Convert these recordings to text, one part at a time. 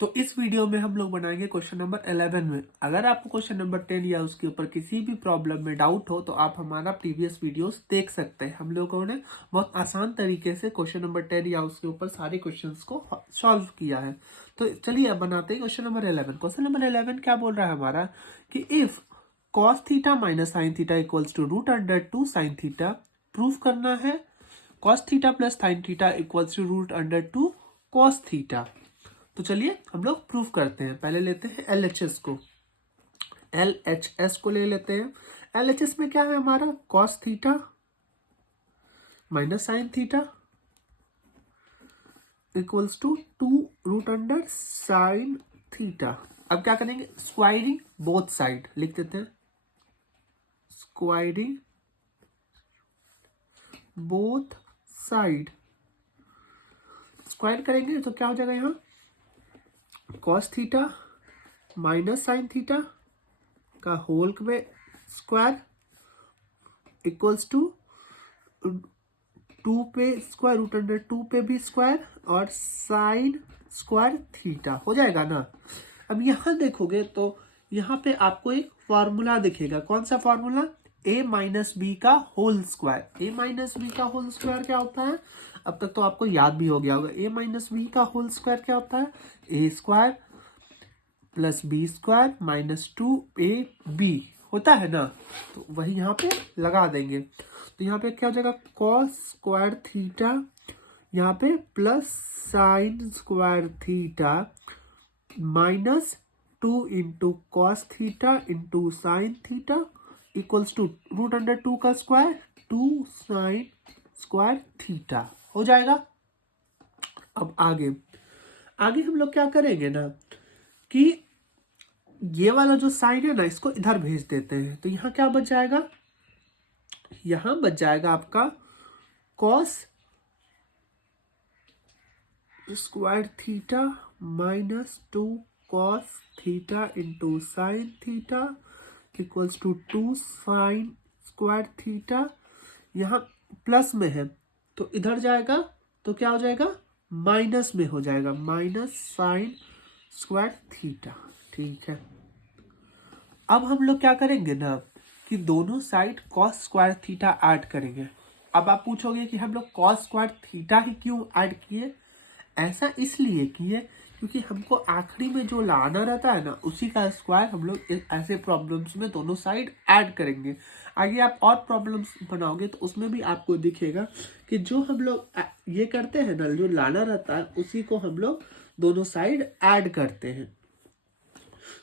तो इस वीडियो में हम लोग बनाएंगे क्वेश्चन नंबर 11 में। अगर आपको क्वेश्चन नंबर 10 या उसके ऊपर किसी भी प्रॉब्लम में डाउट हो तो आप हमारा प्रीवियस वीडियोस देख सकते हैं। हम लोगों ने बहुत आसान तरीके से क्वेश्चन नंबर 10 या उसके ऊपर सारे क्वेश्चंस को सॉल्व किया है। तो चलिए अब बनाते हैं क्वेश्चन नंबर 11। क्वेश्चन नंबर 11 क्या बोल रहा है हमारा कि if cos theta minus sine theta equals to root under two sine theta, proof करना है cos theta plus sine theta equals to root under two cos theta. तो चलिए हम लोग प्रूफ करते हैं। पहले लेते हैं LHS को, LHS को ले लेते हैं। LHS में क्या है हमारा cos theta minus sine theta equals to 2 root under sine theta. अब क्या करेंगे, स्क्वायरिंग बोथ साइड लिख देते हैं, स्क्वायरिंग बोथ साइड। स्क्वायर करेंगे तो क्या हो जाएगा, यहाँ cos theta minus sine theta का होल में स्क्वायर इक्वल्स टू 2 पे स्क्वायर रूट अंडर 2 पे भी स्क्वायर और साइन स्क्वायर थीटा हो जाएगा ना। अब यहाँ देखोगे तो यहाँ पे आपको एक फॉर्मूला दिखेगा। कौन सा फॉर्मूला, a माइनस बी का whole square. a minus B का होल स्क्वायर क्या होता है, अब तक तो आपको याद भी हो गया होगा। a माइनस बी का होल स्क्वायर क्या होता है, a square plus B square minus 2ab होता है ना। तो वही यहाँ पे लगा देंगे। तो यहाँ पे क्या हो जाएगा, कॉस स्क्वायर थीटा यहाँ पे plus sine square theta minus 2 into cos theta into sine theta equals to root under 2 का स्क्वायर 2 साइन स्क्वायर थीटा हो जाएगा। अब आगे आगे हम लोग क्या करेंगे ना कि ये वाला जो साइन है ना इसको इधर भेज देते हैं। तो यहाँ क्या बच जाएगा, यहाँ बच जाएगा आपका cos square theta minus 2 cos theta into sine theta equals to 2 sine square theta. यहाँ प्लस में है तो इधर जाएगा तो क्या हो जाएगा, माइनस में हो जाएगा, माइनस साइन स्क्वायर थीटा। ठीक है, अब हम लोग क्या करेंगे ना कि दोनों side cos square theta add करेंगे। अब आप पूछोगे कि हम लोग कॉस स्क्वायर थीटा ही क्यों ऐड किए। ऐसा इसलिए किए क्योंकि हमको आखिरी में जो लाना रहता है ना उसी का स्क्वायर हम लोग ऐसे प्रॉब्लम्स में दोनों साइड ऐड करेंगे। आगे आप और प्रॉब्लम्स बनाओगे तो उसमें भी आपको दिखेगा कि जो हम लोग ये करते हैं ना, जो लाना रहता है उसी को हम लोग दोनों साइड ऐड करते हैं।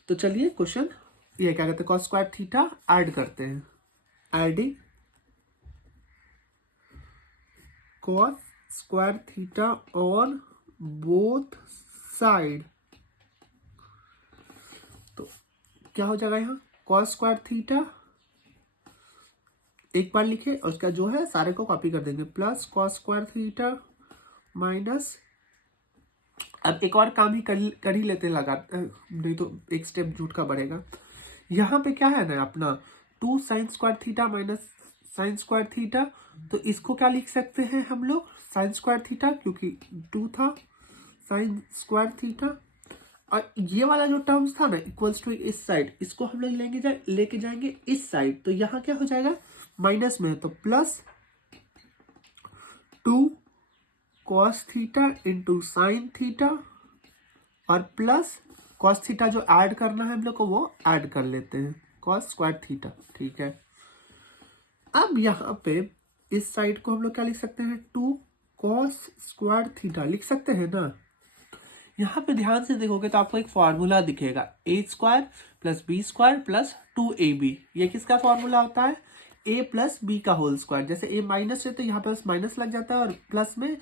तो चलिए क्वेश्चन ये क्या कहते हैं, कॉस स्क्वायर थीटा ऐड करते हैं, adding cos square theta on both side. तो क्या हो जाएगा, यहाँ कॉस स्क्वायर थीटा एक बार लिखे और उसका जो है सारे को कॉपी कर देंगे, plus cos square theta minus, अब एक और काम ही कर ही लेते लगा, नहीं तो एक स्टेप झूठ का बढ़ेगा। यहाँ पे क्या है ना अपना 2 sine square theta minus sine square theta, तो इसको क्या लिख सकते हैं हम लोग, साइन स्क्वायर थीटा क्योंकि 2 था साइन स्क्वायर थीटा। और ये वाला जो टर्म्स था ना इक्वल्स टू इस साइड, इसको हम लोग लेके जाएंगे इस साइड। तो यहाँ क्या हो जाएगा, माइनस में है तो plus 2 cos theta into sine theta और प्लस कॉस थीटा जो ऐड करना है हम लोग को वो ऐड कर लेते हैं, कॉस स्क्वायर थीटा। ठीक है, अब यहाँ पे इस साइड को हम लोग क्या लिख सकते हैं, 2 कॉस स्क्वायर थीटा लिख सकते हैं ना। यहाँ पे ध्यान से देखोगे तो आपको एक फॉर्मूला दिखेगा, a square plus B square plus 2ab। ये किसका फॉर्मूला होता है, a प्लस बी का होल स्क्वायर। जैसे a माइनस है तो यहाँ पे माइनस लग जाता है और प्लस में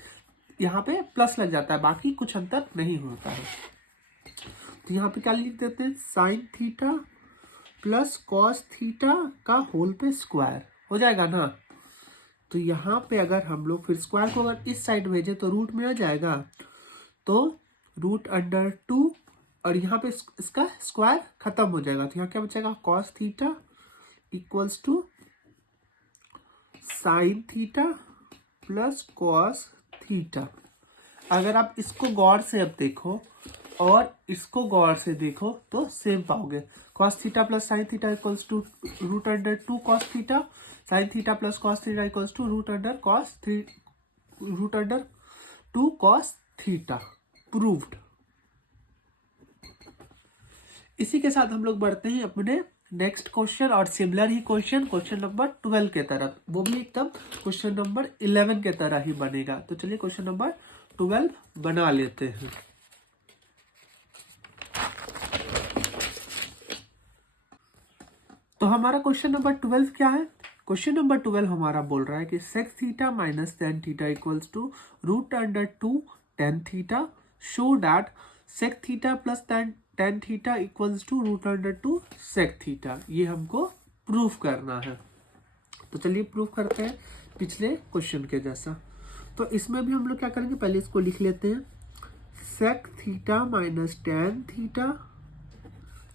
यहाँ पे प्लस लग जाता है, बाकी कुछ अंतर नहीं होता है। तो यहाँ पे क्या लिख देते हैं, sine theta plus cos theta का होल पे स्क्वायर हो जाएगा ना। तो यहाँ पे अगर हम लोग फिर स्क्वायर को अगर इस साइड भेजे तो रूट में आ जाएगा, तो रूट अंडर 2 और यहाँ पे इसका स्क्वायर खत्म हो जाएगा। तो यहाँ क्या बचेगा, cos theta equals to sine theta plus cos theta. अगर आप इसको गौर से अब देखो और इसको गौर से देखो तो सेम पाओगे। cos theta plus sine theta equals to root under 2 cos theta, sine theta plus cos theta equals to root under 2 cos theta. Proved. इसी के साथ हम लोग बढ़ते हैं अपने नेक्स्ट क्वेश्चन और सिमिलर ही क्वेश्चन नंबर 12 के तरफ। वो भी एकदम क्वेश्चन नंबर 11 के तरह ही बनेगा। तो चलिए क्वेश्चन नंबर 12 बना लेते हैं। तो हमारा क्वेश्चन नंबर 12 क्या है? क्वेश्चन नंबर 12 हमारा बोल रहा है कि sec theta minus tan theta equals to root under 2 tan theta, show that sec theta plus tan theta equals to root under 2 sec theta. ये हमको प्रूफ करना है। तो चलिए प्रूफ करते हैं पिछले क्वेश्चन के जैसा। तो इसमें भी हम लोग क्या करेंगे, पहले इसको लिख लेते हैं। Sec theta minus tan theta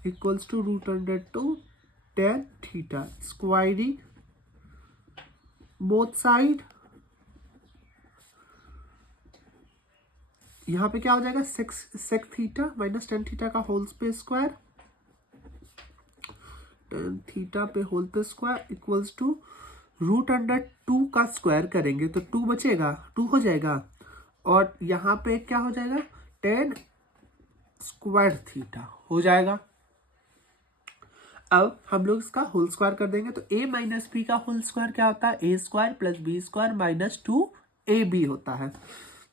equals to root under 2 tan theta, squaring both side. यहां पे क्या हो जाएगा, sec theta minus tan theta का होल पे स्क्वायर, टेन थीटा पे होल पे square equals to root under 2 का स्क्वायर करेंगे तो 2 बचेगा, 2 हो जाएगा। और यहां पे क्या हो जाएगा, टेन स्क्वायर थीटा हो जाएगा। अब हम लोग इसका होल स्क्वायर कर देंगे तो a माइनस बी का होल स्क्वायर क्या होता है, a square plus B square minus 2ab होता है।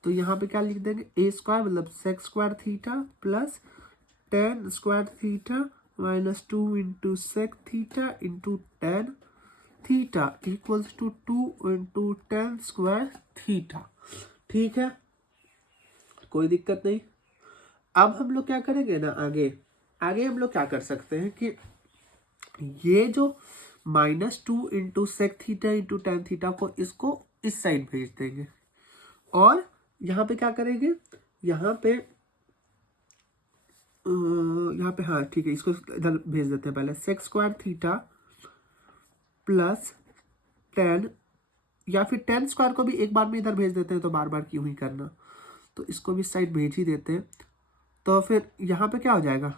तो यहाँ पे क्या लिख देंगे, ए स्क्वायर मतलब sec square theta plus tan square theta minus 2 into sec theta into tan theta equals to 2 into tan square theta. ठीक है, कोई दिक्कत नहीं। अब हम लोग क्या करेंगे ना, आगे हम लोग क्या कर सकते हैं कि ये जो -2 into sec theta into tan theta को इसको इस साइड भेज देंगे। और यहाँ पे क्या करेंगे, यहाँ पे हाँ ठीक है, इसको इधर भेज देते हैं। पहले sec square theta plus tan, या फिर टेन स्क्वायर को भी एक बार में इधर भेज देते हैं, तो बार बार क्यों ही करना। तो इसको भी साइड भेज ही देते हैं। तो फिर यहाँ पे क्या हो जाएगा,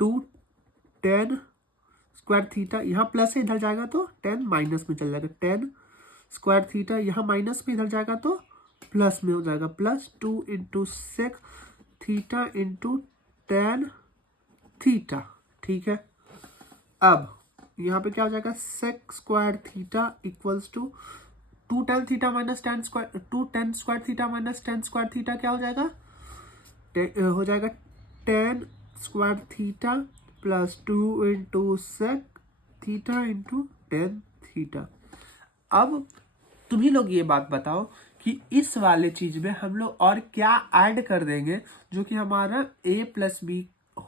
2 टेन स्क्वायर थीटा, यहाँ प्लस है इधर जाएगा तो 10 माइनस में चल जाएगा, 10 स्क्वायर थीटा यहाँ माइनस में इधर जाएगा तो प्लस में हो जाएगा, plus 2 into sec theta into tan theta. ठीक है, अब यहाँ पे क्या हो जाएगा, sec square theta equals to 2 tan theta minus tan square, 2 tan square theta minus tan square theta क्या हो जाएगा, हो जाएगा 10 square theta plus 2 into sec theta into tan theta. अब तुम ही लोग ये बात बताओ कि इस वाले चीज में हम लोग और क्या ऐड कर देंगे जो कि हमारा a plus B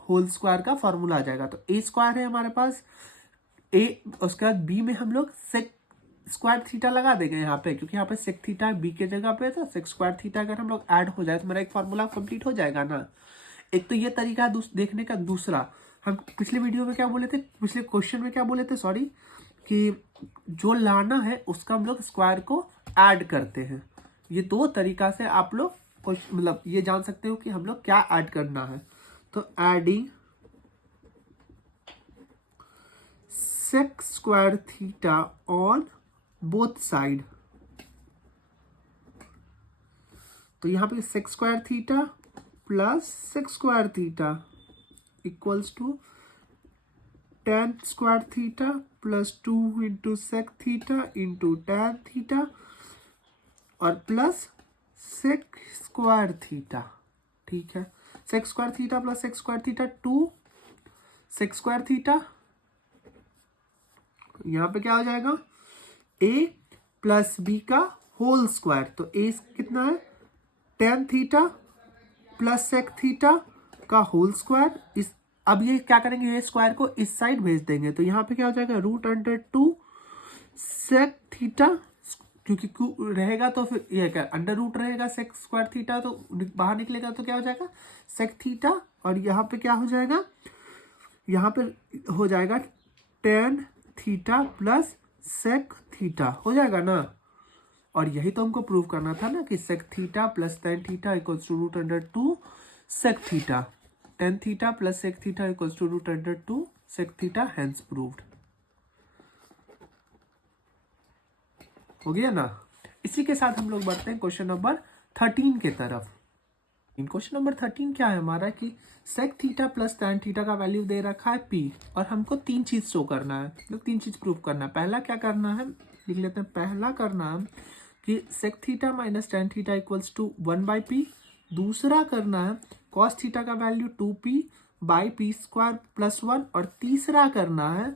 whole square का फॉर्मूला आ जाएगा। तो a स्क्वायर है हमारे पास, a उसके बाद b में हम लोग सेक स्क्वायर थीटा लगा देंगे यहाँ पे, क्योंकि यहाँ पे सेक थीटा b के जगह पे, तो सेक स्क्वायर थीटा अगर हम लोग ऐड हो जाए तो मेरा एक फॉर्मूला कंप्लीट हो जाएगा ना। एक तो ये तरीका देखने का। दूसरा, हम पिछले वीडियो में क्या बोले थे, पिछले क्वेश्चन में क्या बोले थे, सॉरी, कि जो लाना है उसका हम लोग स्क्वायर को ऐड करते हैं। ये दो तरीका से आप लोग मतलब ये जान सकते हो कि हम लोग क्या ऐड करना है। तो adding sec square theta on both side. तो यहाँ पे sec square theta plus sec square theta equals to tan square theta plus 2 into sec theta into tan theta और प्लस सेक स्क्वायर थीटा। ठीक है, sec square theta plus sec square theta 2 sec square theta, यहाँ पे क्या हो जाएगा, a plus B का whole square. तो a कितना है, tan theta plus sec theta का होल स्क्वायर। इस अब ये क्या करेंगे, ये स्क्वायर को इस साइड भेज देंगे। तो यहाँ पे क्या हो जाएगा, रूट अंडर 2 सेक थीटा, क्योंकि रहेगा तो फिर ये क्या अंडर रूट रहेगा, सेक स्क्वायर थीटा तो बाहर निकलेगा तो क्या हो जाएगा, सेक थीटा। और यहाँ पे क्या हो जाएगा, यहाँ पे हो जाएगा tan theta plus sec theta हो जाएगा ना। और यही तो हमको प्रूव करना था ना कि sec theta plus tan theta equals to root under 2 sec theta, tan theta plus sec theta equals to root under two sec theta, hence proved. हो गया ना। इसी के साथ हम लोग बढ़ते हैं क्वेश्चन नंबर 13 के तरफ। क्वेश्चन नंबर 13 क्या है हमारा कि sec theta plus tan theta का वैल्यू दे रखा है पी, और हमको तीन चीज शो करना है, मतलब तीन चीज प्रूव करना है। पहला क्या करना है, लिख लेते हैं। पहला करना है कि sec theta minus tan theta equals to 1/p। दूसरा करना है कॉस थीटा का value 2p by p square plus 1। और तीसरा करना है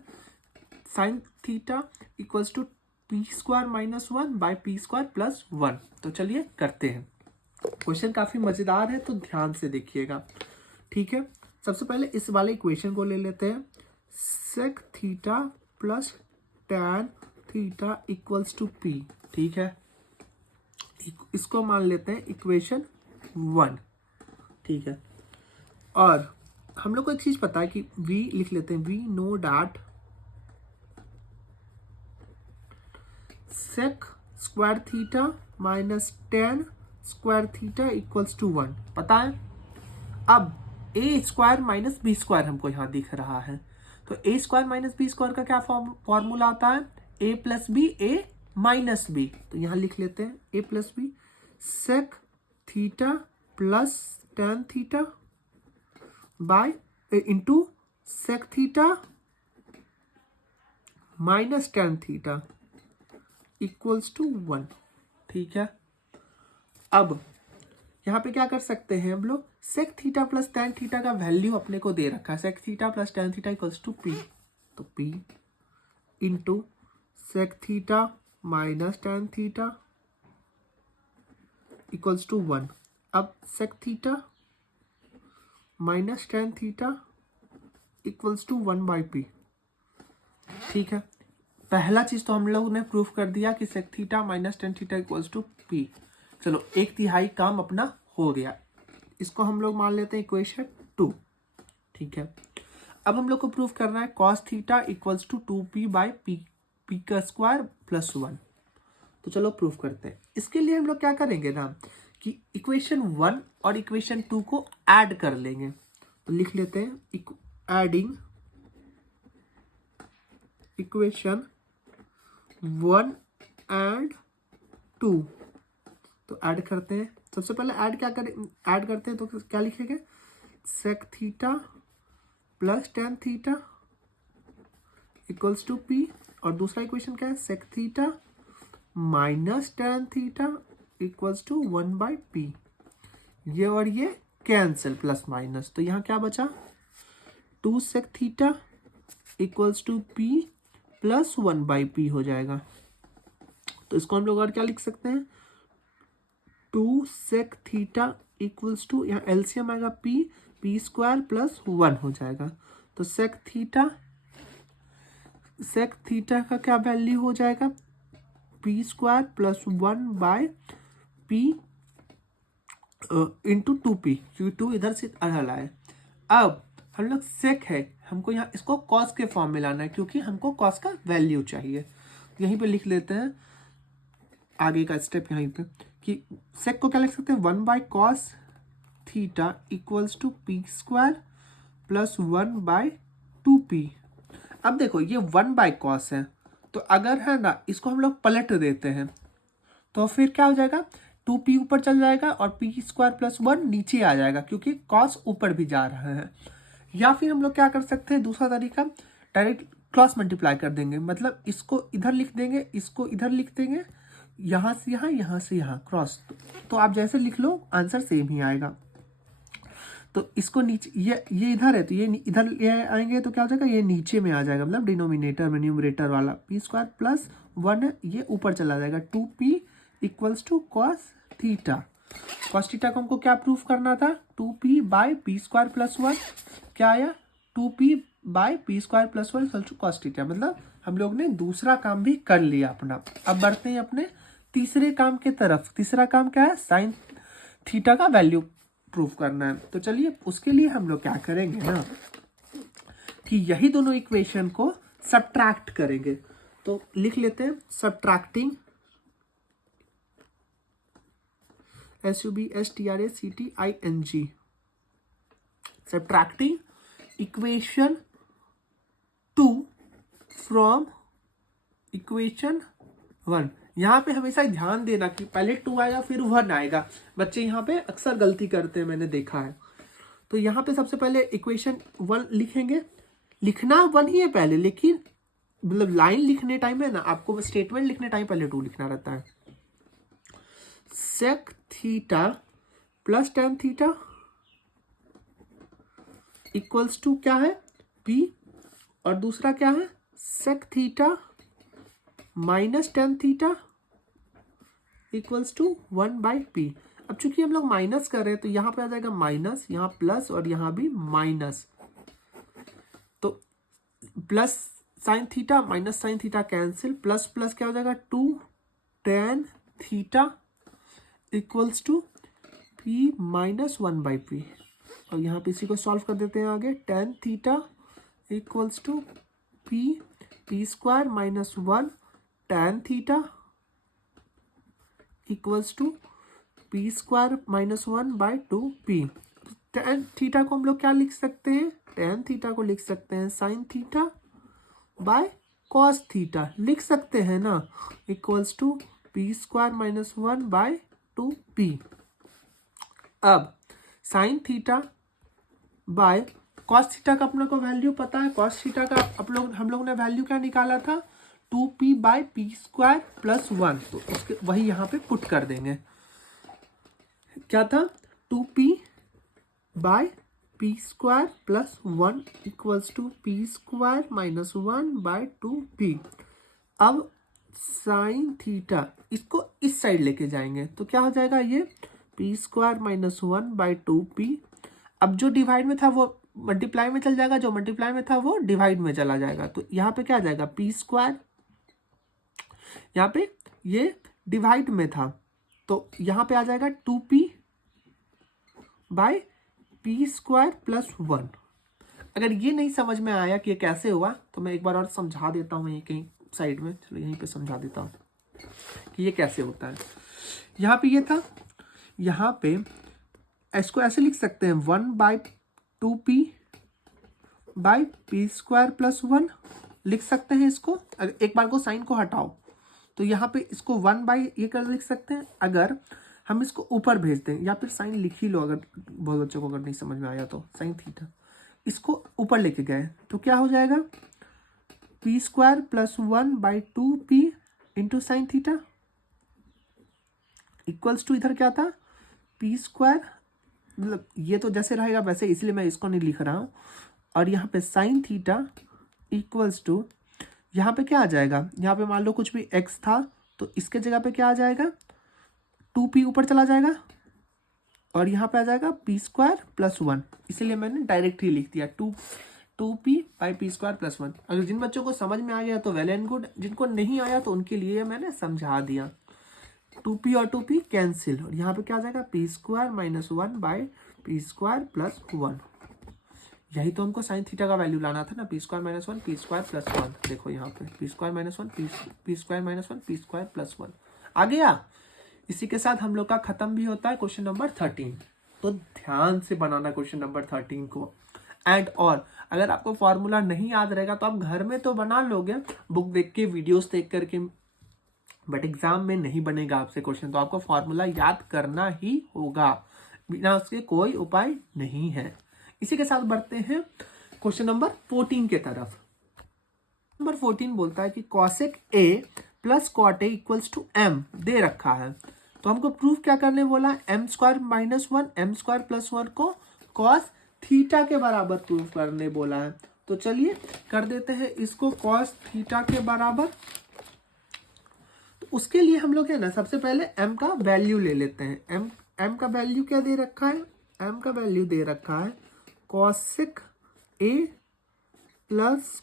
sine theta equals to p square minus 1 by p square plus 1। तो चलिए करते हैं। क्वेश्चन काफी मजेदार है, तो ध्यान से देखिएगा, ठीक है। सबसे पहले इस वाले इक्वेशन को ले लेते हैं। Sec theta plus tan theta equals to p, ठीक है। इसको मान लेते हैं इक्वेशन 1, ठीक है। और हम लोग को एक चीज पता है कि v लिख लेते हैं, we know that sec square theta minus tan square theta equals to 1 पता है। अब a square minus b square हमको यहाँ दिख रहा है, तो a square minus b square का क्या फॉर्मूला आता है, a plus b a minus b. तो यहाँ लिख लेते हैं a plus b sec theta plus tan theta by into sec theta minus tan theta equals to 1, ठीक है। अब यहाँ पे क्या कर सकते हैं हम लोग, sec theta plus tan theta का वैल्यू अपने को दे रखा है, sec theta plus tan theta equals to p. तो p into sec theta minus tan theta equals to 1। अब sec theta minus tan theta equals to 1/p, ठीक है। पहला चीज तो हम लोग ने प्रूफ कर दिया कि sec theta minus tan theta equals to p. चलो एक तिहाई काम अपना हो गया। इसको हम लोग मान लेते हैं इक्वेशन 2, ठीक है। अब हम लोग को प्रूफ करना है cos theta equals to 2p by p का स्क्वायर प्लस 1। तो चलो प्रूफ करते हैं। इसके लिए हम लोग क्या करेंगे ना कि इक्वेशन 1 और इक्वेशन 2 को ऐड कर लेंगे। तो लिख लेते हैं एडिंग इक्वेशन 1 एंड 2। तो ऐड करते हैं। सबसे पहले ऐड करते हैं, तो क्या लिखेंगे, sec theta plus tan theta equals to p. और दूसरा इक्वेशन क्या है, sec theta minus tan theta equals to 1/p। ये और ये कैंसिल प्लस माइनस, तो यहाँ क्या बचा, 2 sec theta equals to p plus 1/p हो जाएगा। तो इसको हम लोग और क्या लिख सकते हैं, 2 सेक थीटा इक्वल्स टू, यहाँ एलसीएम आएगा पी स्क्वायर प्लस 1 हो जाएगा। तो सेक थीटा का क्या वैल्यू हो जाएगा, P square plus 1/p into 2p, क्योंकि 2 इधर से अड़ल आए। अब हम लोग सेक है, हमको यहाँ इसको कॉस के फॉर्म में लाना है, क्योंकि हमको कॉस का वैल्यू चाहिए। यहीं पे लिख लेते हैं आगे का स्टेप, यहीं पे कि सेक को क्या लिख सकते हैं, 1/cos theta equals to p square plus 1/2p। अब देखो ये 1/cos है, तो अगर है ना इसको हम लोग पलट देते हैं तो फिर क्या हो जाएगा, 2p ऊपर चल जाएगा और पी स्क्वायर प्लस 1 नीचे आ जाएगा, क्योंकि cos ऊपर भी जा रहा है। या फिर हम लोग क्या कर सकते हैं, दूसरा तरीका, डायरेक्ट क्रॉस मल्टीप्लाई कर देंगे, मतलब इसको इधर लिख देंगे, इसको इधर लिख देंगे, यहाँ से यहाँ क्रॉस। तो आप जैसे लिख लो आंसर सेम ही आएगा। तो इसको नीचे, ये इधर है तो ये इधर ले आएंगे तो क्या हो जाएगा, ये नीचे में आ जाएगा, मतलब डिनोमिनेटर में न्यूमरेटर वाला पी स्क्वायर प्लस 1 ये ऊपर चला जाएगा। 2p equals to cos theta. Cos theta को हमको क्या प्रूफ करना था, 2p by p square plus 1। क्या आया, 2p by p square plus 1 equal to cos theta. मतलब हम लोग ने दूसरा काम भी कर लिया अपना। अब बढ़ते हैं अपने तीसरे काम के तरफ। तीसरा काम क्या है, साइन थीटा का वैल्यू प्रूफ करना है। तो चलिए उसके लिए हम लोग क्या करेंगे ना कि यही दोनों इक्वेशन को सब्ट्रैक्ट करेंगे। तो लिख लेते हैं subtracting, SUBSTRACTING, subtracting equation 2 from equation 1। यहाँ पे हमेशा ध्यान देना कि पहले 2 आएगा फिर 1 आएगा। बच्चे यहाँ पे अक्सर गलती करते हैं, मैंने देखा है। तो यहाँ पे सबसे पहले इक्वेशन 1 लिखेंगे। लिखना 1 ही है पहले, लेकिन मतलब लाइन लिखने टाइम है ना, आपको स्टेटमेंट लिखने टाइम पहले 2 लिखना रहता है। Sec theta plus tan theta equals to क्या है, पी, और दूसरा क्या है, sec theta minus tan theta equals to 1/p। अब चूंकि हम लोग माइनस कर रहे हैं तो यहाँ पे आ जाएगा माइनस, यहाँ प्लस और यहाँ भी माइनस। तो plus sine theta minus sine theta cancel, plus plus क्या हो जाएगा 2 tan theta equals to p minus 1/p। और यहाँ पे इसी को सॉल्व कर देते हैं आगे। tan theta equals to p square minus 1 tan theta equals to p square minus 1/2p। tan theta को हम लोग क्या लिख सकते हैं, tan थीटा को लिख सकते हैं sin theta by cos theta, लिख सकते हैं ना, equals to p square minus 1/2p। अब sin theta by cos theta का अपने को वैल्यू पता है। cos थीटा का हम लोग ने वैल्यू क्या निकाला था, 2p/p स्क्वायर प्लस 1। तो उसके वही यहाँ पे पुट कर देंगे। क्या था, 2p/p square plus 1 equals to p square minus 1/2p। अब साइन थीटा इसको इस साइड लेके जाएंगे तो क्या हो जाएगा, ये p स्क्वायर माइनस 1/2p। अब जो डिवाइड में था वो मल्टीप्लाई में चल जाएगा, जो मल्टीप्लाई में था वो डिवाइड में चला जाएगा। तो यहाँ पे क्या आ जाएगा, p स्क्वायर, यहाँ पे ये डिवाइड में था तो यहाँ पे आ जाएगा 2p/p स्क्वायर प्लस 1। अगर ये नहीं समझ में आया कि ये कैसे हुआ तो मैं एक बार और समझा देता हूँ, यहीं कहीं साइड में, चलो यहीं पे समझा देता हूँ कि ये कैसे होता है। यहाँ पे ये था, यहाँ पे इसको ऐसे लिख सकते हैं 1/2p/p स्क्वायर प्लस 1 लिख सकते हैं इसको। अगर एक बार को साइन को हटाओ तो यहाँ पे इसको 1 ये कर लिख सकते हैं। अगर हम इसको ऊपर भेज दें, या फिर साइन लिख ही लो, अगर बहुत बच्चों को अगर नहीं समझ में आया तो साइन थीटा इसको ऊपर लेके गए तो क्या हो जाएगा, p square plus 1/2p into sine theta equals to, इधर क्या था, p स्क्वायर, मतलब ये तो जैसे रहेगा वैसे, इसलिए मैं इसको नहीं लिख रहा हूँ। और यहाँ पे साइन थीटा इक्वल्स टू, यहाँ पे क्या आ जाएगा, यहाँ पे मान लो कुछ भी x था तो इसके जगह पे क्या आ जाएगा, 2p ऊपर चला जाएगा और यहाँ पे आ जाएगा p स्क्वायर प्लस 1। इसलिए मैंने डायरेक्ट ही लिख दिया 2p/p स्क्वायर प्लस 1। अगर जिन बच्चों को समझ में आ गया तो वेल एंड गुड, जिनको नहीं आया तो उनके लिए मैंने समझा दिया। 2p और 2p कैंसिल, और यहाँ पे क्या आ जाएगा, p square minus 1/p square plus 1। यही तो हमको साइन थीटा का वैल्यू लाना था ना, p square minus 1 p square plus 1। देखो यहाँ पे p square minus 1 p square minus 1 p square plus 1 आ गया। इसी के साथ हम लोग का खत्म भी होता है क्वेश्चन नंबर 13। तो ध्यान से बनाना क्वेश्चन नंबर 13 को। एंड और अगर आपको फॉर्मूला नहीं याद रहेगा तो आप घर में तो बना लोगे बुक देख के, वीडियोस देख करके, बट एग्जाम में नहीं बनेगा आपसे क्वेश्चन। तो आपको फॉर्मूला याद करना ही होगा, बिना उसके कोई उपाय नहीं है। इसी के साथ बढ़ते हैं क्वेश्चन नंबर 14 के तरफ। नंबर 14 बोलता है कि cosec a plus cot a equals to m दे रखा है। तो हमको प्रूफ क्या करने बोला, m square minus 1 m square plus 1 को cos थीटा के बराबर प्रूफ करने बोला है। तो चलिए कर देते हैं इसको cos थीटा के बराबर। तो उसके लिए हम लोग है ना, सबसे पहले m का वैल्यू ले लेते हैं। m का वैल्यू क्या दे रखा है, m का वैल्यू दे रखा है cosec a plus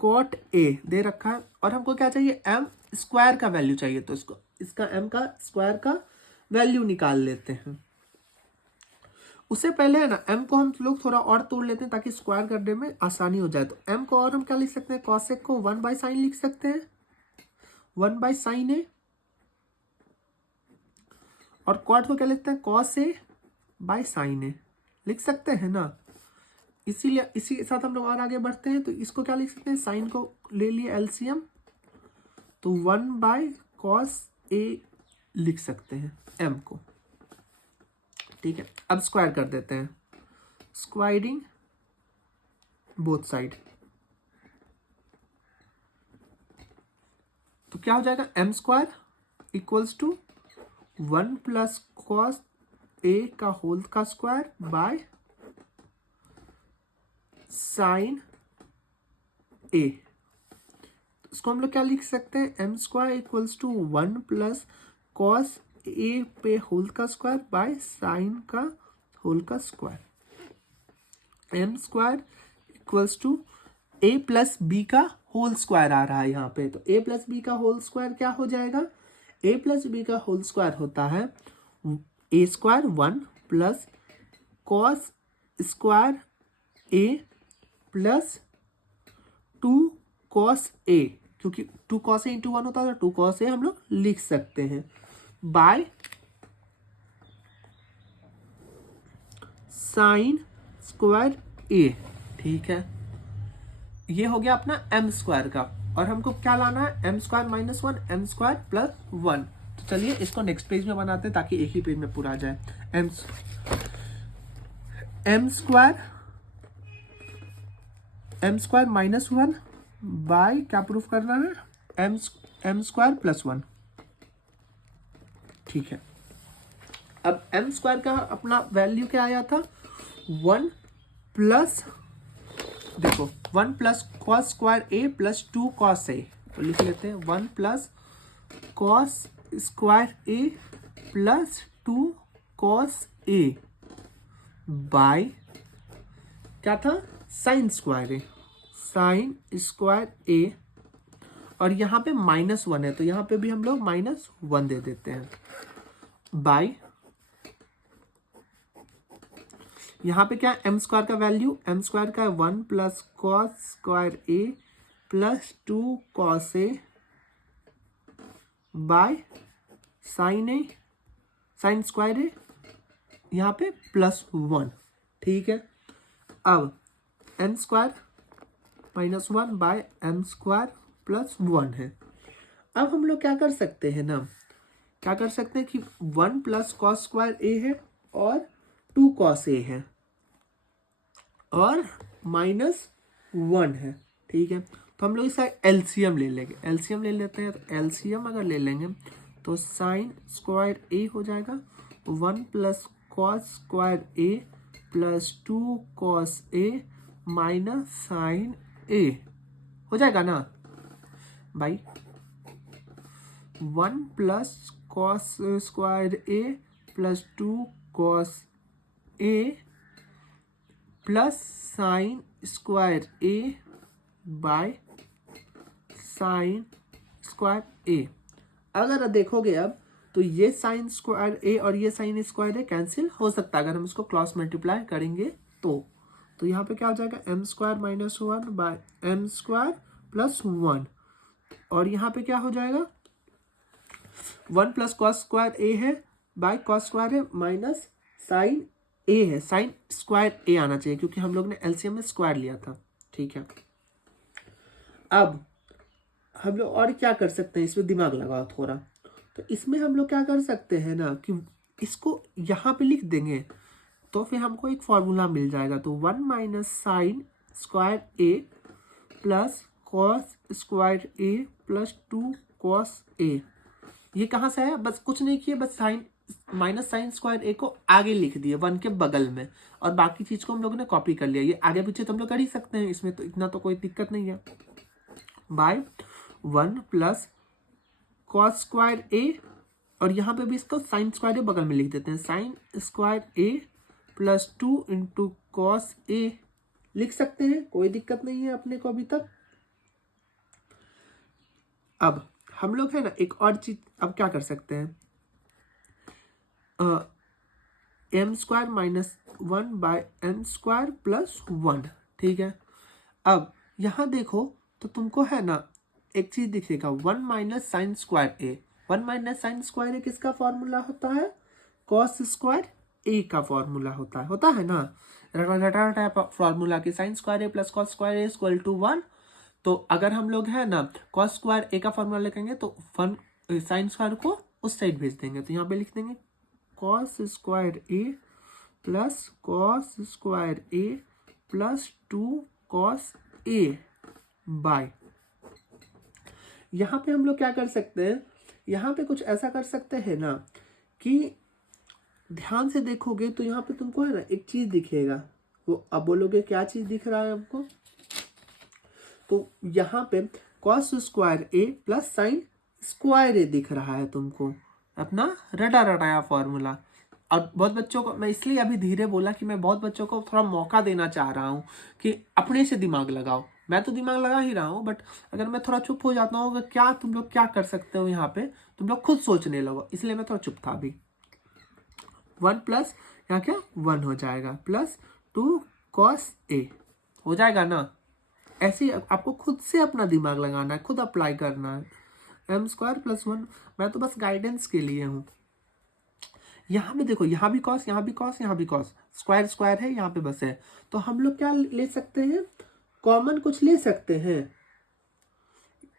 cot a दे रखा है। और हमको क्या चाहिए, m स्क्वायर का वैल्यू चाहिए। तो इसका m का स्क्वायर का वैल्यू निकाल लेते हैं। उससे पहले है ना, m को हम लोग थोड़ा और तोड़ लेते हैं ताकि स्क्वायर करने में आसानी हो जाए। तो m को और हम क्या लिख सकते हैं, cosec को 1/sin लिख सकते हैं, 1/sin a। और cot को क्या लिखते हैं, cos a/sin a लिख सकते हैं ना। इसीलिए इसी के साथ हम लोग और आगे बढ़ते हैं। तो इसको क्या लिख सकते हैं, साइन को ले लिए एलसीएम, तो 1/cos A लिख सकते हैं m को। ठीक है, अब स्क्वायर कर देते हैं, स्क्वायरिंग बोथ साइड, तो क्या हो जाएगा, m square equals to 1+cos A का होल का स्क्वायर बाय साइन A। इसको हम लोग क्या लिख सकते हैं, m square equals to 1+cos A पे होल का स्क्वायर बाय साइन का होल का square. m square equals to a plus B का होल स्क्वायर आ रहा है यहाँ पे, तो a प्लस बी का होल स्क्वायर क्या हो जाएगा, a प्लस बी का होल स्क्वायर होता है a square 1+cos square a plus 2cos A, क्योंकि 2cos A इंटू 1 होता है तो 2cos A हम लोग लिख सकते हैं बाय साइन स्क्वायर A। ठीक है, ये हो गया अपना m स्क्वायर का, और हमको क्या लाना है, m स्क्वायर -1 m स्क्वायर +1। तो चलिए इसको नेक्स्ट पेज में बनाते हैं ताकि एक ही पेज में पूरा आ जाए। m स्क्वायर -1 बाय क्या प्रूफ करना है, m स्क्वायर +1। ठीक है, अब m स्क्वायर का अपना वैल्यू क्या आया था, 1 प्लस, देखो 1+cos square A plus 2cos A, तो लिख लेते हैं 1+cos square A plus 2cos A by क्या था, sine square A, sine square A, और यहाँ पे -1 है तो यहाँ पे भी हम लोग -1 दे देते हैं बाय, यहाँ पे क्या, m स्क्वायर का वैल्यू, m स्क्वायर का 1+cos square A plus 2cos A by sine A, sine square A, यहाँ पे +1। ठीक है, अब m square -1 by m square +1 है। अब हम लोग क्या कर सकते हैं ना, क्या कर सकते हैं कि 1+cos स्क्वायर A है और 2cos A है और -1 है। ठीक है, तो हम लोग इसका एलसीएम ले लेंगे, एलसीएम ले लेते हैं, तो एलसीएम अगर ले लेंगे तो साइन स्क्वायर A हो जाएगा 1+cos square A plus 2cos A minus sine A हो जाएगा ना भाई, 1+cos square A plus 2cos A plus sine square A by sine square A। अगर देखोगे अब तो ये साइन स्क्वायर A और ये साइन स्क्वायर A कैंसिल हो सकता है अगर हम इसको क्रॉस मल्टीप्लाई करेंगे तो यहाँ पे क्या हो जाएगा, m square -1 by m square +1, और यहाँ पे क्या हो जाएगा, 1+cos स्क्वायर A है बाय cos स्क्वायर है माइनस साइन A है, साइन स्क्वायर A आना चाहिए क्योंकि हम लोग ने एलसीएम में स्क्वायर लिया था। ठीक है, अब हम लोग और क्या कर सकते हैं, इसमें दिमाग लगाओ थोड़ा, तो इसमें हम लोग क्या कर सकते हैं ना कि इसको यहाँ पे लिख देंगे तो फिर हमको एक फॉर्मूला मिल जाएगा, तो 1 - sign square A plus cos square A plus 2cos A। ये कहाँ से आया, बस कुछ नहीं किया, बस sine minus sine square A को आगे लिख दिए 1 के बगल में, और बाकी चीज को हम लोगों ने कॉपी कर लिया। ये आगे पीछे तो हम लोग कर ही सकते हैं, इसमें तो इतना तो कोई दिक्कत नहीं है। बाय 1+cos स्क्वायर A, और यहाँ पे भी इसको साइन स्क्वायर A बगल में लिख देते हैं, sign square A plus 2 into cos A लिख सकते हैं, कोई दिक्कत नहीं है अपने को अभी तक। अब हम लोग है ना एक और चीज अब क्या कर सकते हैं, m square -1 by m square +1। ठीक है, अब यहाँ देखो तो तुमको है ना एक चीज दिखेगा, 1 - sign square A, 1 - sign square A किसका फॉर्मूला होता है, कॉस स्क्वायर ए का फॉर्मूला होता है ना, रटा रटा फॉर्मूला की sine square A plus cos square A equal to 1। तो अगर हम लोग है ना कॉस स्क्वायर ए का फॉर्मूला लिखेंगे तो साइन स्क्वायर को उस साइड भेज देंगे, तो यहाँ पे लिख देंगे cos square A plus cos square A plus 2 cos A bye. यहाँ पे हम लोग क्या कर सकते हैं, यहाँ पे कुछ ऐसा कर सकते हैं ना कि ध्यान से देखोगे तो यहाँ पे तुमको है ना एक चीज दिखेगा, वो अब बोलोगे क्या चीज दिख रहा है हमको, तो यहाँ पे cos square A plus sine square ए दिख रहा है तुमको, अपना रटा रटाया फॉर्मूला। और बहुत बच्चों को मैं इसलिए अभी धीरे बोला कि मैं बहुत बच्चों को थोड़ा मौका देना चाह रहा हूँ कि अपने से दिमाग लगाओ। मैं तो दिमाग लगा ही रहा हूँ, बट अगर मैं थोड़ा चुप हो जाता हूँ क्या तुम लोग क्या कर सकते हो, यहाँ पे तुम लोग खुद सोचने लगो, इसलिए मैं थोड़ा चुप था अभी। 1 प्लस यहाँ क्या 1 हो जाएगा प्लस 2 कॉस ए हो जाएगा ना। ऐसे आपको खुद से अपना दिमाग लगाना है, खुद अप्लाई करना है। एम स्क्वायर प्लस 1, मैं तो बस गाइडेंस के लिए हूँ। यहाँ पे देखो, यहाँ भी कॉस, यहाँ भी कॉस, यहाँ भी कॉस, स्क्वायर स्क्वायर है यहाँ पे बस है, तो हम लोग क्या ले सकते हैं, कॉमन कुछ ले सकते हैं,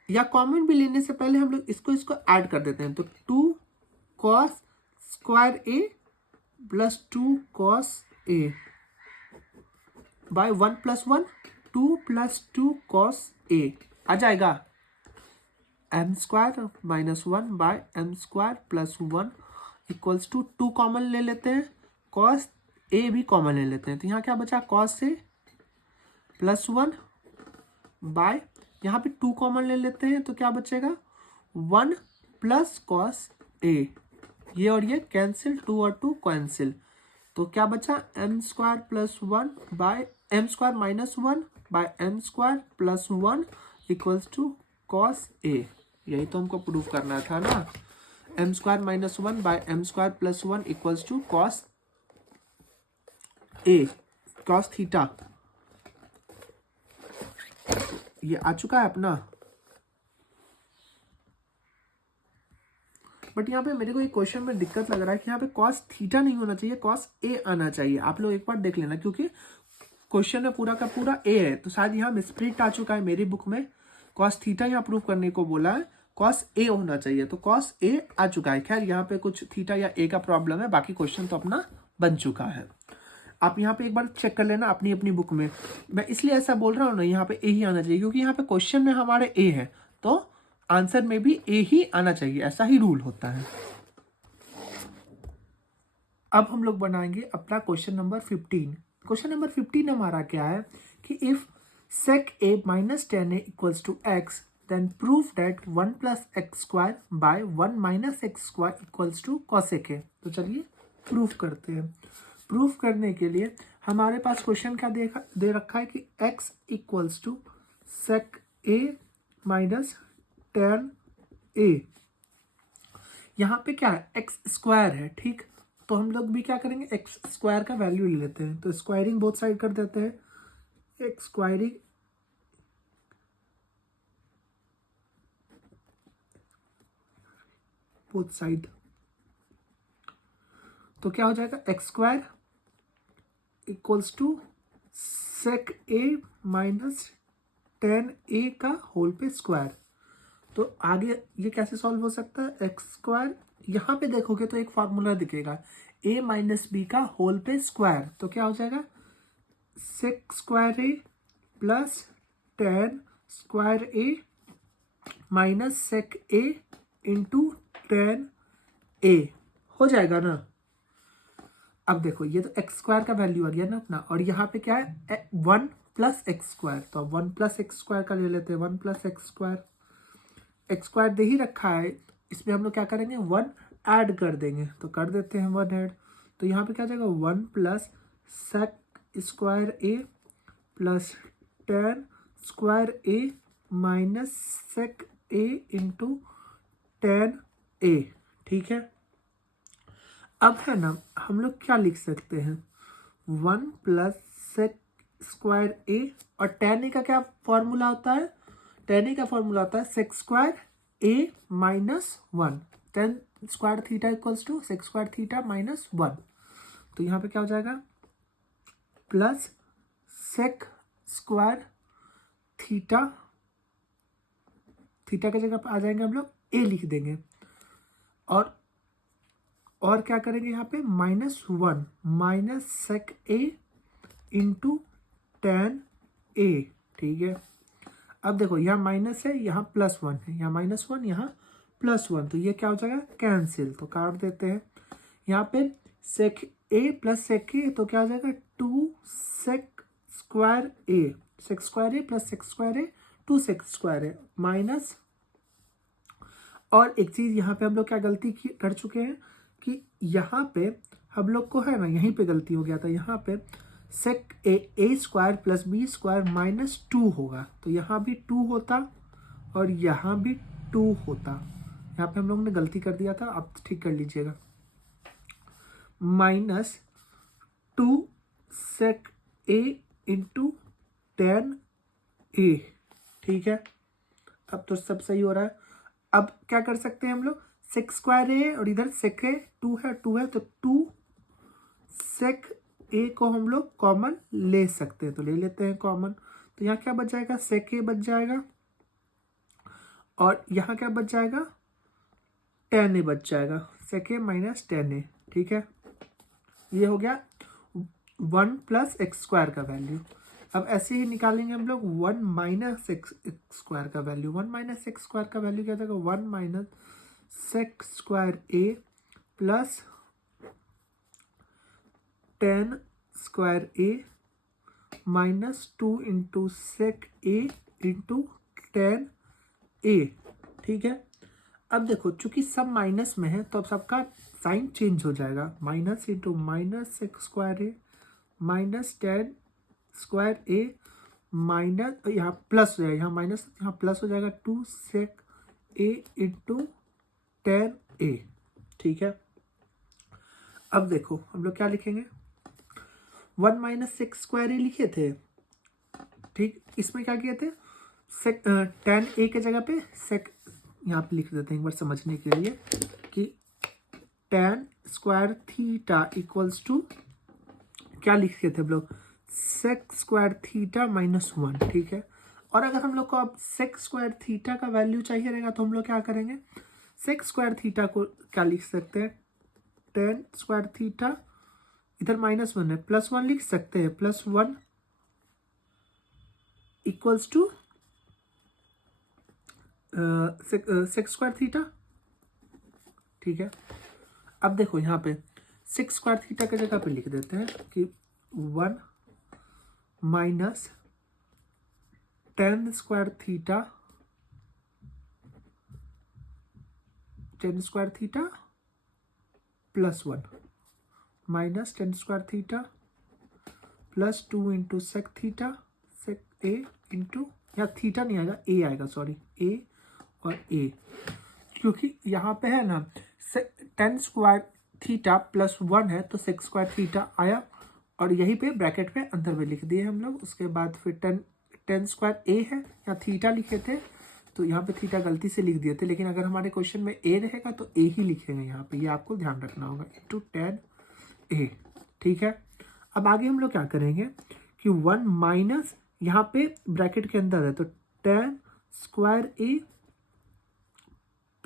या कॉमन भी लेने से पहले हम लोग इसको ऐड कर देते हैं। तो 2 cos square A plus 2 cos A by 1 plus 1 2 plus 2 cos A आ जाएगा। M square minus 1 by m square plus 1 equals to 2 common ले लेते हैं, कॉस ए भी कॉमन ले लेते हैं, तो यहाँ क्या बचा कॉस ए प्लस 1 बाय यहाँ पे 2 कॉमन ले लेते हैं, तो क्या बचेगा 1 प्लस कॉस ए, ये और ये कैंसिल, 2 और 2 कैंसिल, तो क्या बचा m square plus 1 by m square minus 1 by m square plus 1 equals to cos A. यही तो हमको प्रूफ करना था ना, m square minus 1 by m square plus 1 equals to cos A, cos theta. ये आ चुका है अपना, बट यहाँ पे मेरे को एक क्वेश्चन में दिक्कत लग रहा है कि यहाँ पे कॉस थीटा नहीं होना चाहिए, कॉस ए आना चाहिए। आप लोग एक बार देख लेना, क्योंकि क्वेश्चन में पूरा का पूरा ए है, तो शायद यहाँ मिसप्रिंट आ चुका है मेरी बुक में, कॉस थीटा यहाँ प्रूव करने को बोला है, कॉस ए होना चाहिए, तो कॉस ए आ चुका है। खैर यहाँ पे कुछ थीटा या ए का प्रॉब्लम है, बाकी क्वेश्चन तो अपना बन चुका है। आप यहाँ पे एक बार चेक कर लेना अपनी अपनी बुक में। मैं इसलिए ऐसा बोल रहा हूँ ना, यहाँ पे ए ही आना चाहिए, क्योंकि यहाँ पे क्वेश्चन में हमारे ए है, तो आंसर में भी ए ही आना चाहिए, ऐसा ही रूल होता है। अब हम लोग बनाएंगे अपना क्वेश्चन नंबर 15। क्वेश्चन नंबर 15 हमारा क्या है कि if sec a minus tan a equals to x, then prove that 1 plus x square by 1 minus x square equals to cosec a। तो चलिए प्रूफ करते हैं। प्रूफ करने के लिए हमारे पास क्वेश्चन क्या दे रखा है कि x equals to sec a minus tan a। यहाँ पे क्या है x स्क्वायर है, ठीक, तो हम लोग भी क्या करेंगे x स्क्वायर का वैल्यू ले लेते हैं, तो स्क्वायरिंग बोथ साइड कर देते हैं, x स्क्वायरिंग बोथ साइड, तो क्या हो जाएगा x square equals to sec a minus tan a का होल पे स्क्वायर। तो आगे ये कैसे सॉल्व हो सकता है, एक्स स्क्वायर, यहाँ पे देखोगे तो एक फार्मूला दिखेगा a माइनस बी का होल पे स्क्वायर, तो क्या हो जाएगा sec square a plus tan square a minus sec a into tan a हो जाएगा ना। अब देखो ये तो एक्स स्क्वायर का वैल्यू आ गया ना अपना, और यहाँ पे क्या है 1 प्लस एक्स स्क्वायर, तो अब 1 प्लस एक्स स्क्वायर का ले लेते हैं, 1 plus x square, x square दे ही रखा है, इसमें हम लोग क्या करेंगे 1 ऐड कर देंगे, तो कर देते हैं 1 ऐड, तो यहाँ पे क्या जाएगा 1 plus sec square A plus tan square A minus sec A into tan ए, ठीक है। अब है ना हम लोग क्या लिख सकते हैं 1 प्लस सेक स्क्वायर ए, और tan ए का क्या फॉर्मूला होता है, tan ए का फॉर्मूला होता है sec square A minus 1, tan square theta equals to sec square theta minus 1, तो यहाँ पे क्या हो जाएगा plus sec square theta, theta की जगह पर आ जाएंगे हम लोग ए लिख देंगे, और क्या करेंगे यहाँ पे -1 minus sec A into ten ए। ठीक है, अब देखो यहाँ माइनस है, यहाँ +1 है, यहाँ -1 यहाँ +1, तो ये क्या हो जाएगा कैंसिल, तो काट देते हैं। यहाँ पे सेक ए प्लस सेक ए, तो क्या हो जाएगा 2 sec square A, sec square A plus sec square A, 2 sec square A minus, और एक चीज़ यहाँ पे हम लोग क्या गलती कर चुके हैं कि यहाँ पे हम लोग को है ना, यहीं पे गलती हो गया था, यहाँ पे सेक ए स्क्वायर प्लस बी स्क्वायर -2 होगा, तो यहाँ भी 2 होता और यहाँ भी 2 होता। यहाँ पे हम लोग ने गलती कर दिया था, आप ठीक कर लीजिएगा। -2 सेक ए इंटू टेन ए। ठीक है, अब तो सब सही हो रहा है। अब क्या कर सकते हैं हम लोग, सेक स्क्वायर ए और इधर सेक ए 2 है, तो 2 सेक ए को हम लोग कॉमन ले सकते हैं, तो ले लेते हैं कॉमन। तो यहाँ क्या बच जाएगा, सेक ए बच जाएगा, और यहाँ क्या बच जाएगा, टेन ए बच जाएगा, सेक ए माइनस टेन ए। ठीक है, ये हो गया 1 + एक्स स्क्वायर का वैल्यू। अब ऐसे ही निकालेंगे हम लोग 1 - एक्स स्क्वायर का वैल्यू। 1 - एक्स स्क्वायर का वैल्यू क्या जाएगा, 1 - सेक square A plus 10 square A -2 into sec A into 10 ए। ठीक है, अब देखो चूंकि सब माइनस में है तो अब सबका साइन चेंज हो जाएगा, minus into minus sec square A -10 square A minus, यहाँ प्लस हो जाएगा, यहाँ माइनस यहाँ प्लस हो जाएगा 2 सेक ए इंटू 10 ए। ठीक है, अब देखो हम लोग क्या लिखेंगे, 1 - सेक स्क्वायर ए लिखे थे। ठीक, इसमें क्या किए थे, सेक 10 ए के जगह पे सेक, यहाँ पे लिख देते हैं एक बार समझने के लिए कि 10 स्क्वायर थीटा इक्वल्स टू क्या लिखे थे हम लोग, सेक स्क्वायर थीटा -1। ठीक है, और अगर हम लोग को अब सेक स्क्वायर थीटा का वैल्यू चाहिए रहेगा तो हम लोग क्या करेंगे, सेक स्क्वायर थीटा को क्या लिख सकते हैं, 10 स्क्वायर थीटा, इधर -1 है, +1 लिख सकते हैं, +1 equals to sec square theta. ठीक है, अब देखो यहाँ पे सेक स्क्वायर थीटा की जगह पे लिख देते हैं कि 1 - 10 square theta, 10 square theta +1 minus 10 square theta +2 into sec theta, sec A into, यहाँ थीटा नहीं आएगा, ए आएगा, सॉरी, ए और ए, क्योंकि यहाँ पे है ना 10 स्क्वायर थीटा +1 है तो सेक स्क्वायर थीटा आया, और यहीं पे ब्रैकेट में अंदर में लिख दिए हम लोग। उसके बाद फिर 10 स्क्वायर ए है, यहाँ थीटा लिखे थे तो यहाँ पे थीटा गलती से लिख दिए थे, लेकिन अगर हमारे क्वेश्चन में ए रहेगा तो ए ही लिखेंगे यहाँ पे, ये आपको ध्यान रखना होगा, इंटू 10 ए। ठीक है, अब आगे हम लोग क्या करेंगे कि 1 माइनस, यहाँ पे ब्रैकेट के अंदर है तो 10 square A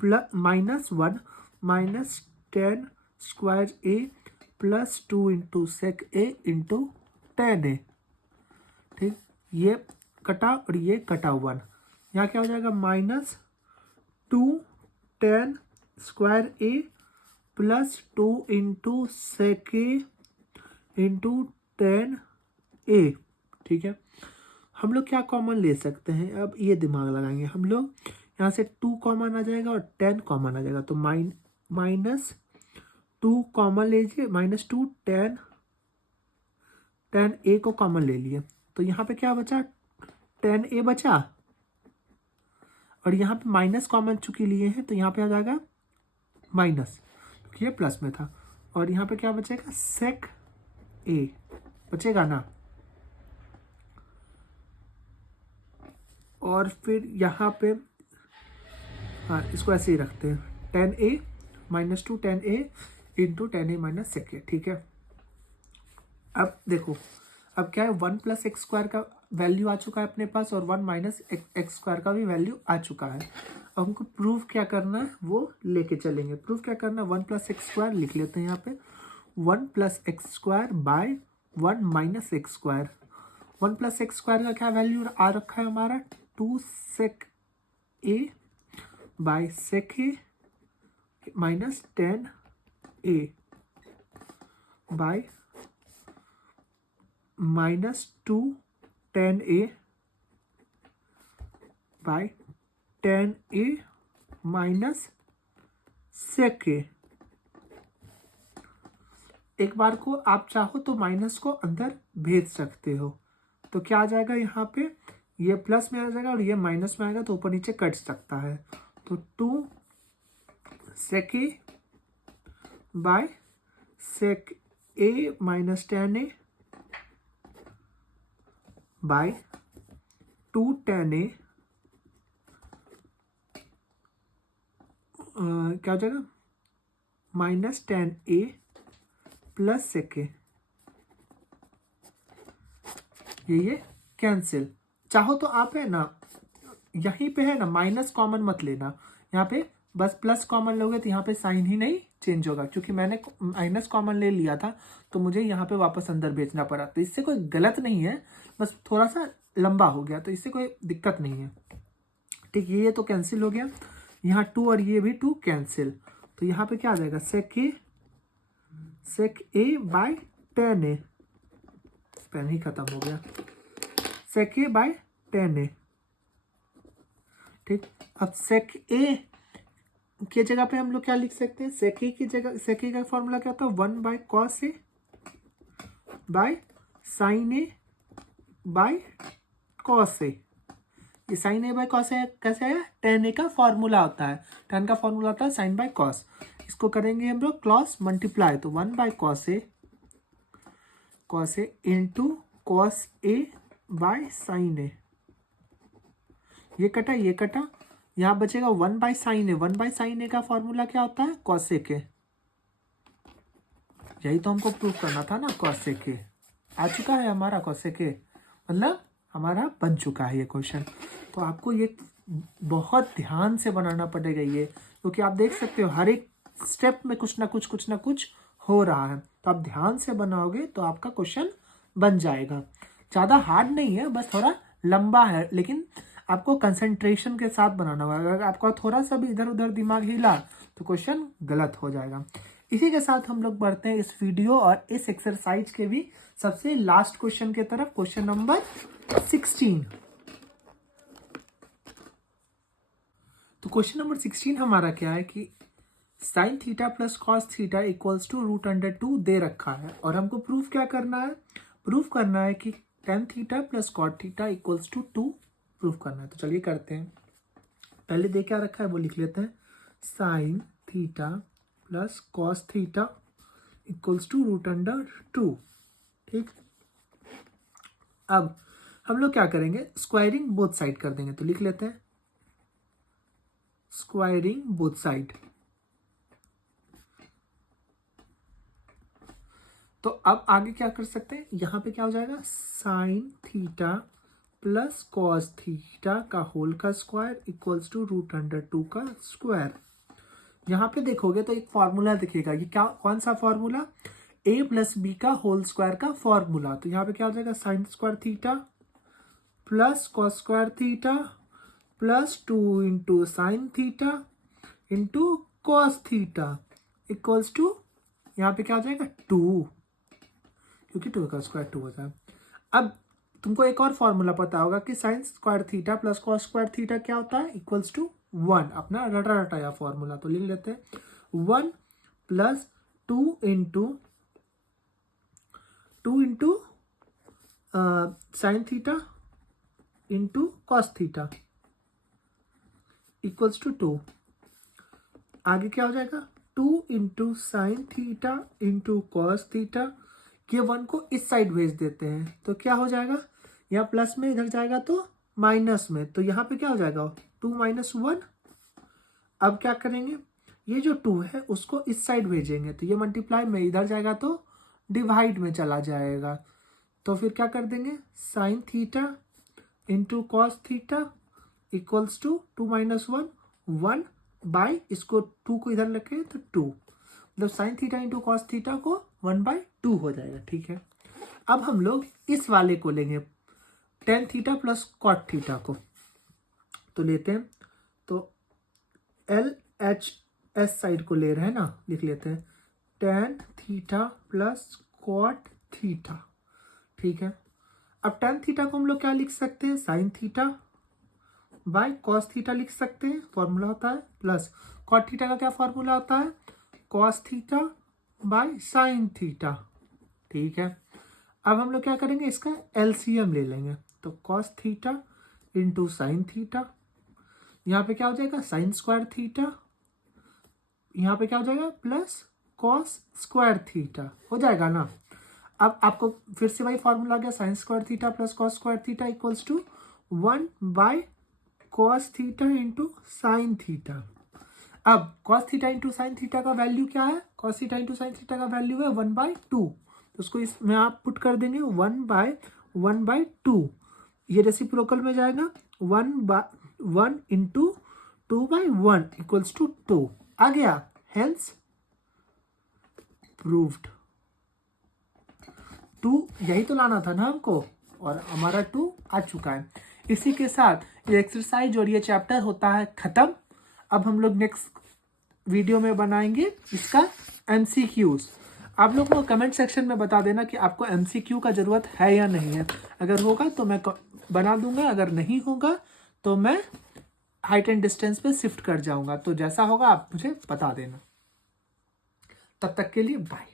-1 minus 10 square A +2 into sec A into 10 ए। ठीक, ये कटा और ये कटा 1, यहाँ क्या हो जाएगा -2 10 square A +2 into sec A into 10 ए। ठीक है, हम लोग क्या कॉमन ले सकते हैं, अब ये दिमाग लगाएंगे हम लोग, यहाँ से 2 कॉमन आ जाएगा और 10 कॉमन आ जाएगा, तो -2 कॉमन लीजिए, -2 10 ए को कॉमन ले लिए, तो यहाँ पे क्या बचा, 10 ए बचा, और यहाँ पे माइनस कॉमन चूंकि लिए हैं तो यहाँ पे आ जाएगा माइनस, क्योंकि ये प्लस में था, और यहाँ पे क्या बचेगा, सेक ए बचेगा ना, और फिर यहाँ पे हाँ इसको ऐसे ही रखते हैं, 10 ए -2 10 ए इंटू 10 ए माइनस सेक ए। ठीक है, अब देखो, अब क्या है, 1 + x स्क्वायर का वैल्यू आ चुका है अपने पास और 1 - x स्क्वायर का भी वैल्यू आ चुका है। अब हमको प्रूफ क्या करना है वो लेके चलेंगे। प्रूफ क्या करना है, 1 + x स्क्वायर लिख लेते हैं यहाँ पे, 1 + x square by 1 - x square. 1 + x square का क्या वैल्यू आ रखा है हमारा, 2 sec a by sec a minus 10a by -2 10a by 10a minus sec a। एक बार को आप चाहो तो माइनस को अंदर भेज सकते हो, तो क्या आ जाएगा यहाँ पे, ये प्लस में आ जाएगा और ये माइनस में आएगा, तो ऊपर नीचे कट सकता है। तो 2 sec a by sec a minus 10a by 2 10a क्या हो जाएगा, minus 10a plus sec a। ये कैंसिल। चाहो तो आप है ना, यहीं पे है ना माइनस कॉमन मत लेना, यहाँ पे बस प्लस कॉमन लोगे तो यहाँ पे साइन ही नहीं चेंज होगा, क्योंकि मैंने माइनस कॉमन ले लिया था तो मुझे यहाँ पे वापस अंदर भेजना पड़ा। तो इससे कोई गलत नहीं है, बस थोड़ा सा लंबा हो गया, तो इससे कोई दिक्कत नहीं है। ठीक, ये तो कैंसिल हो गया, यहाँ 2 और ये भी 2 कैंसिल। तो यहाँ पे क्या आ जाएगा, sec a by 10a, pen ही खत्म हो गया, sec a बाय 10a। ठीक, अब sec a की जगह पे हम लोग क्या लिख सकते हैं, sec a की जगह, sec a का फॉर्मूला क्या होता है, 1/cos a by sin a by cos a। ये sin a by cos a कैसे आया, tan a का फॉर्मूला होता है, tan का फॉर्मूला होता है sin बाय cos। इसको करेंगे हम लोग क्रॉस मल्टीप्लाई, तो 1/cos a into cos a by sin a। ये कटा ये कटा, यहाँ बचेगा 1/sin a। 1/sin a का फॉर्मूला क्या होता है, cosec a। यही तो हमको प्रूव करना था ना, cosec a आ चुका है हमारा, cosec a मतलब हमारा बन चुका है ये क्वेश्चन। तो आपको ये बहुत ध्यान से बनाना पड़ेगा ये, क्योंकि आप देख सकते हो हर एक स्टेप में कुछ ना कुछ हो रहा है। तो आप ध्यान से बनाओगे तो आपका क्वेश्चन बन जाएगा। ज़्यादा हार्ड नहीं है, बस थोड़ा लंबा है, लेकिन आपको कंसंट्रेशन के साथ बनाना होगा। अगर आपका थोड़ा सा भी इधर उधर दिमाग हिला तो क्वेश्चन गलत हो जाएगा। इसी के साथ हम लोग बढ़ते हैं इस वीडियो और इस एक्सरसाइज के भी सबसे लास्ट क्वेश्चन की तरफ, क्वेश्चन नंबर 16। तो क्वेश्चन नंबर 16 हमारा क्या है कि sine theta plus cos theta equals to √2 दे रखा है, और हमको प्रूफ क्या करना है, प्रूफ करना है कि tan theta plus cot theta equals to 2 proof करना है। तो चलिए करते हैं। पहले दे क्या रखा है वो लिख लेते हैं, sine theta plus cos theta equals to √2। ठीक, अब हम लोग क्या करेंगे, स्क्वायरिंग बोथ साइड कर देंगे। तो लिख लेते हैं स्क्वायरिंग बोथ साइड। तो अब आगे क्या कर सकते हैं, यहाँ पे क्या हो जाएगा, sign theta plus cos theta का होल का स्क्वायर इक्वल्स टू √2 का स्क्वायर। यहाँ पे देखोगे तो एक फॉर्मूला दिखेगा, ये क्या, कौन सा फॉर्मूला, a प्लस बी का होल स्क्वायर का फॉर्मूला। तो यहाँ पे क्या हो जाएगा, sine square theta plus cos square theta plus 2 into sine theta into cos theta equals to, यहाँ पे क्या हो जाएगा 2, क्योंकि 2 का स्क्वायर 2 होता है। अब तुमको एक और फॉर्मूला पता होगा कि sign square theta plus cos square theta क्या होता है, इक्वल्स टू 1। अपना रटा रटाया फॉर्मूला, तो लिख लेते हैं 1 plus 2 into sine theta into cos theta equals to 2। आगे क्या हो जाएगा, 2 into sine theta into cos theta. ये 1 को इस साइड भेज देते हैं, तो क्या हो जाएगा, यहाँ प्लस में इधर जाएगा तो माइनस में, तो यहाँ पे क्या हो जाएगा 2 - 1। अब क्या करेंगे, ये जो 2 है उसको इस साइड भेजेंगे, तो ये मल्टीप्लाई में इधर जाएगा तो डिवाइड में चला जाएगा। तो फिर क्या कर देंगे, sine theta into cos theta equals to 2 - 1 1 by, इसको 2 को इधर रखें तो 2, मतलब sine theta into cos theta को 1/2 हो जाएगा। ठीक है, अब हम लोग इस वाले को लेंगे tan theta plus cot theta को, तो लेते हैं, तो LHS साइड को ले रहे हैं ना, लिख लेते हैं tan theta plus cot theta. ठीक है, अब टेन थीटा को हम लोग क्या लिख सकते हैं, sine theta by cos theta लिख सकते हैं, फॉर्मूला होता है, प्लस कॉट थीटा का क्या फॉर्मूला होता है, cos theta by sine theta. ठीक है, अब हम लोग क्या करेंगे, इसका LCM ले लेंगे, तो cos theta into sine theta, यहाँ पे क्या हो जाएगा साइन स्क्वायर थीटा, यहाँ पे क्या हो जाएगा प्लस कॉस स्क्वायर थीटा, हो जाएगा ना। अब आपको फिर से वही फॉर्मूला आ गया, sine square theta plus cos square theta equals to 1 cos theta into sine theta. अब cos theta into sine theta का वैल्यू क्या है, cos theta into sine theta का वैल्यू है 1/2, तो उसको इसमें आप पुट कर देंगे 1/2, ये रेसिप्रोकल में जाएगा 1 इंटू 2/1 इक्वल्स टू 2 आ गया, हेंस प्रूव्ड। 2 यही तो लाना था ना हमको, और हमारा 2 आ चुका है। इसी के साथ ये एक्सरसाइज और ये चैप्टर होता है खत्म। अब हम लोग नेक्स्ट वीडियो में बनाएंगे इसका MCQs। आप लोग को कमेंट सेक्शन में बता देना कि आपको MCQ का ज़रूरत है या नहीं है, अगर होगा तो मैं बना दूंगा, अगर नहीं होगा तो मैं हाइट एंड डिस्टेंस पे शिफ्ट कर जाऊंगा। तो जैसा होगा आप मुझे बता देना। तब तक के लिए बाय।